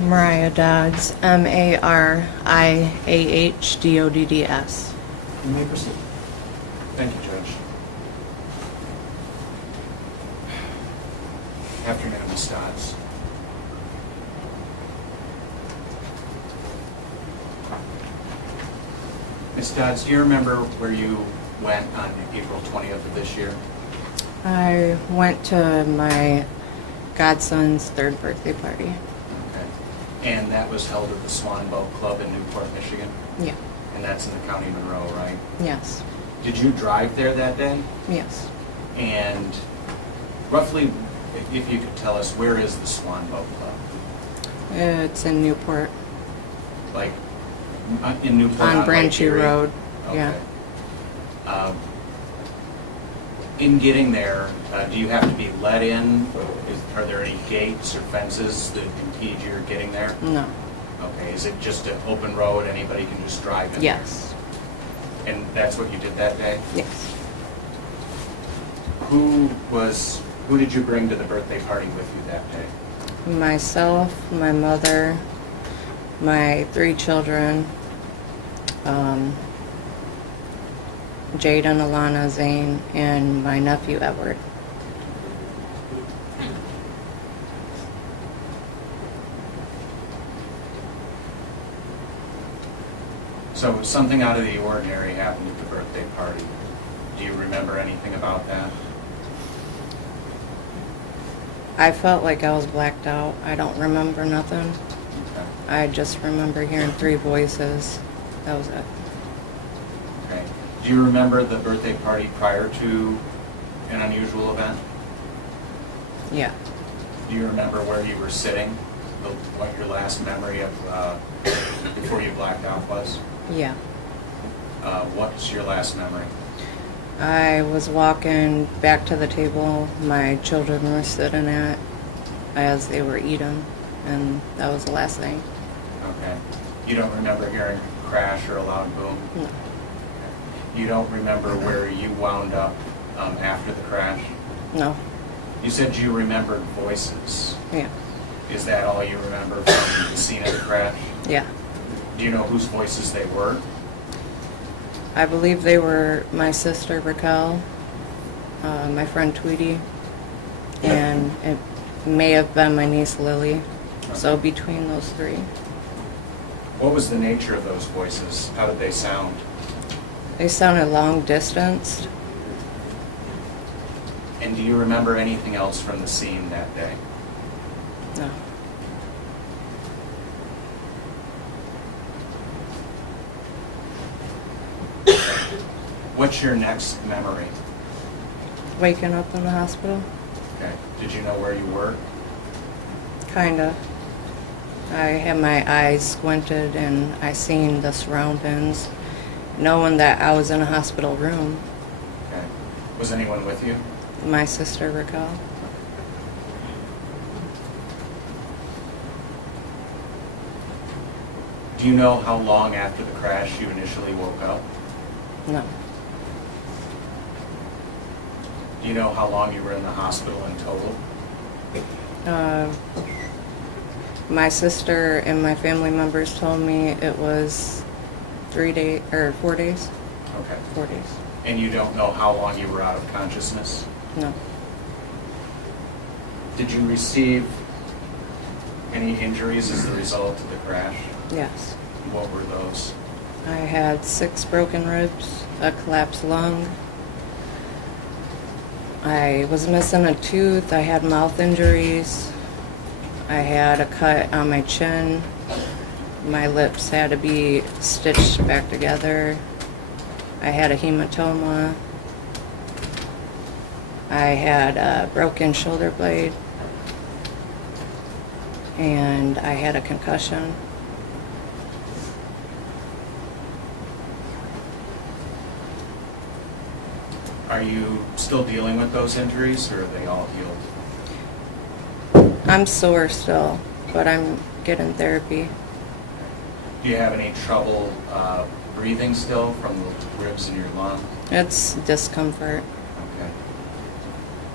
Mariah Dodds, MariahDodds. You may proceed. Thank you, Judge. Afternoon, Ms. Dodds. Ms. Dodds, do you remember where you went on April 20th of this year? I went to my godson's 3rd birthday party. Okay. And that was held at the Swan Boat Club in Newport, Michigan? Yeah. And that's in the County of Monroe, right? Yes. Did you drive there that day? Yes. And roughly, if you could tell us, where is the Swan Boat Club? It's in Newport. Like, in Newport On Lake Branchy Erie? Road. Okay. Yeah. In getting there, do you have to be let in? Are there any gates or fences that impede your getting there? No. Okay, is it just an open road, anybody can just drive in? Yes. There? And that's what you did that day? Yes. Who did you bring to the birthday party with you that day? Myself, my mother, my 3 children, Jaden, Alanah, Zayn, and my nephew Edward. So something out of the ordinary happened at the birthday party. Do you remember anything about that? I felt like I was blacked out. I don't remember nothing. Okay. I just remember hearing 3 voices. That was it. Okay. Do you remember the birthday party prior to an unusual event? Yeah. Do you remember where you were sitting? What your last memory of before you blacked out was? Yeah. What's your last memory? I was walking back to the table my children were sitting at as they were eating, and that was the last thing. Okay. You don't remember hearing a crash or a loud boom? No. You don't remember where you wound up after the crash? No. You said you remembered voices. Yeah. Is that all you remember from the scene of the crash? Yeah. Do you know whose voices they were? I believe they were my sister Raquel, my friend Tweety, and it may have been my niece Lily. So between those 3. What was the nature of those voices? How did they sound? They sounded long distance. And do you remember anything else from the scene that day? No. What's your next memory? Waking up in the hospital? Okay. Did you know where you were? Kinda. I had my eyes squinted and I seen the surroundings, knowing that I was in a hospital room. Okay. Was anyone with you? My sister Raquel. Do you know how long after the crash you initially woke up? No. Do you know how long you were in the hospital in total? My sister and my family members told me it was 3 days or 4 days. Okay. 4 days. And you don't know how long you were out of consciousness? No. Did you receive any injuries as a result of the crash? Yes. What were those? I had 6 broken ribs, a collapsed lung. I was missing a tooth. I had mouth injuries. I had a cut on my chin. My lips had to be stitched back together. I had a hematoma. I had a broken shoulder blade. And I had a concussion. Are you still dealing with those injuries, or are they all healed? I'm sore still, but I'm getting therapy. Do you have any trouble breathing still from the ribs in your lung? It's discomfort. Okay.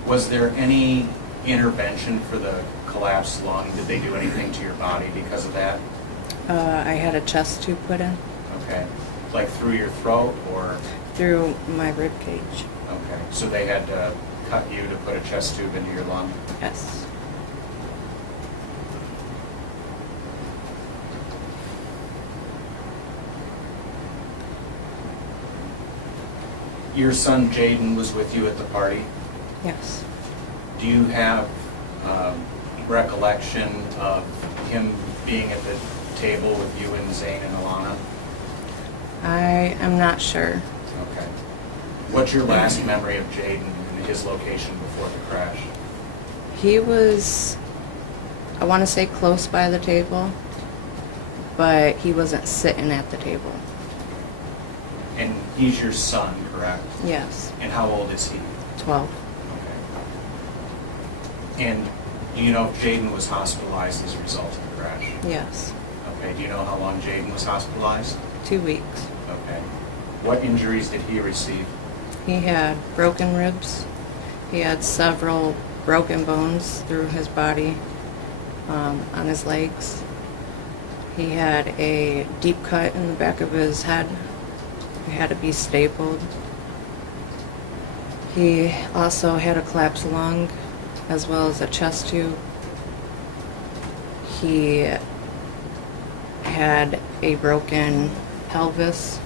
Was there any intervention for the collapsed lung? Did they do anything to your body because of that? I had a chest tube put in Okay. Like through your throat or? through my rib cage. Okay. So they had to cut you to put a chest tube into your lung? Yes. Your son Jaden was with you at the party. Yes. Do you have recollection of him being at the table with you and Zayn and Alanah? I am not sure. Okay. What's your last memory of Jaden and his location before the crash? He was, I want to say close by the table, but he wasn't sitting at the table. And he's your son, correct? Yes. And how old is he? 12. Okay. And do you know if Jaden was hospitalized as a result of the crash? Yes. Okay. Do you know how long Jaden was hospitalized? 2 weeks. Okay. What injuries did he receive? He had broken ribs. He had several broken bones through his body, on his legs. He had a deep cut in the back of his head. It had to be stapled. He also had a collapsed lung as well as a chest tube. He had a broken pelvis.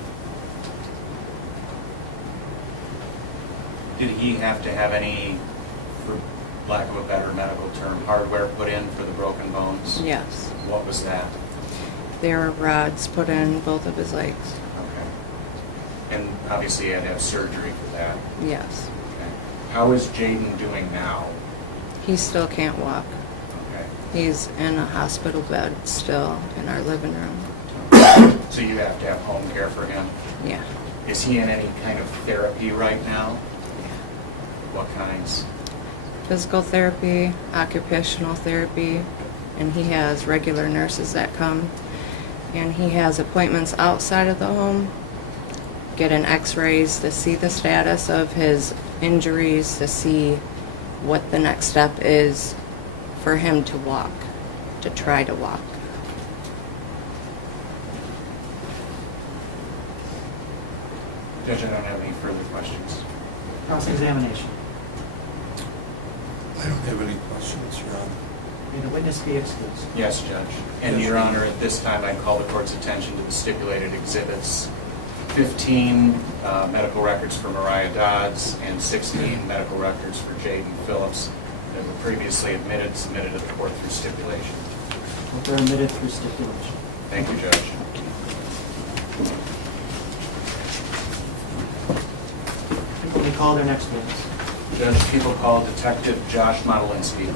Did he have to have any, for lack of a better medical term, hardware put in for the broken bones? Yes. What was that? There were rods put in both of his legs. Okay. And obviously you had to have surgery for that. Yes. Okay. How is Jaden doing now? He still can't walk. Okay. He's in a hospital bed still in our living room. So you have to have home care for him? Yeah. Is he in any kind of therapy right now? Yeah. What kinds? Physical therapy, occupational therapy, and he has regular nurses that come. And he has appointments outside of the home, getting x-rays to see the status of his injuries, to see what the next step is for him to walk, to try to walk. Judge, I don't have any further questions. Cross-examination. I don't have any questions, Your Honor. May the witness be excused. Yes, Judge. And Your Honor, at this time, I call the court's attention to the stipulated exhibits. 15 medical records for Mariah Dodds and 16 medical records for Jaden Phillips that were previously submitted to the court through stipulation. Both are admitted through stipulation. Thank you, Judge. People may call their next witness. Judge, people call Detective Josh Modelinsky.